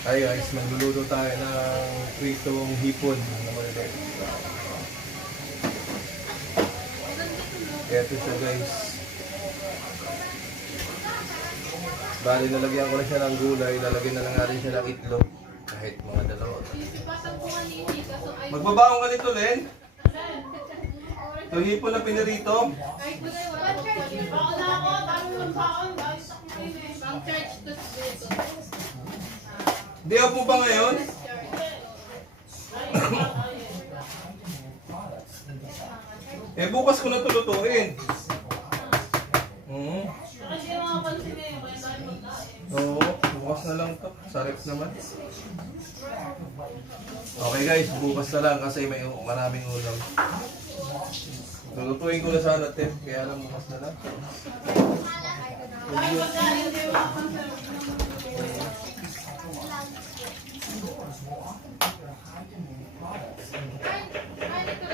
Ay guys, magluluto tayo ng pritong hipon. Kaya ito siya guys. Bali, nalagyan ko na siya ng gulay. Lalagyan na lang natin siya ng itlog. Kahit mga dalawa. Magbabaong ka nito, Len? Itong hipon na pinirito. Di ako ba ngayon? Eh bukas ko na tulutuin. Oo, bukas na lang to. Sarap naman. Okay guys, bukas na lang kasi may maraming ulam. Tulutuin ko na sana, Tep. Kaya lang bukas na lang.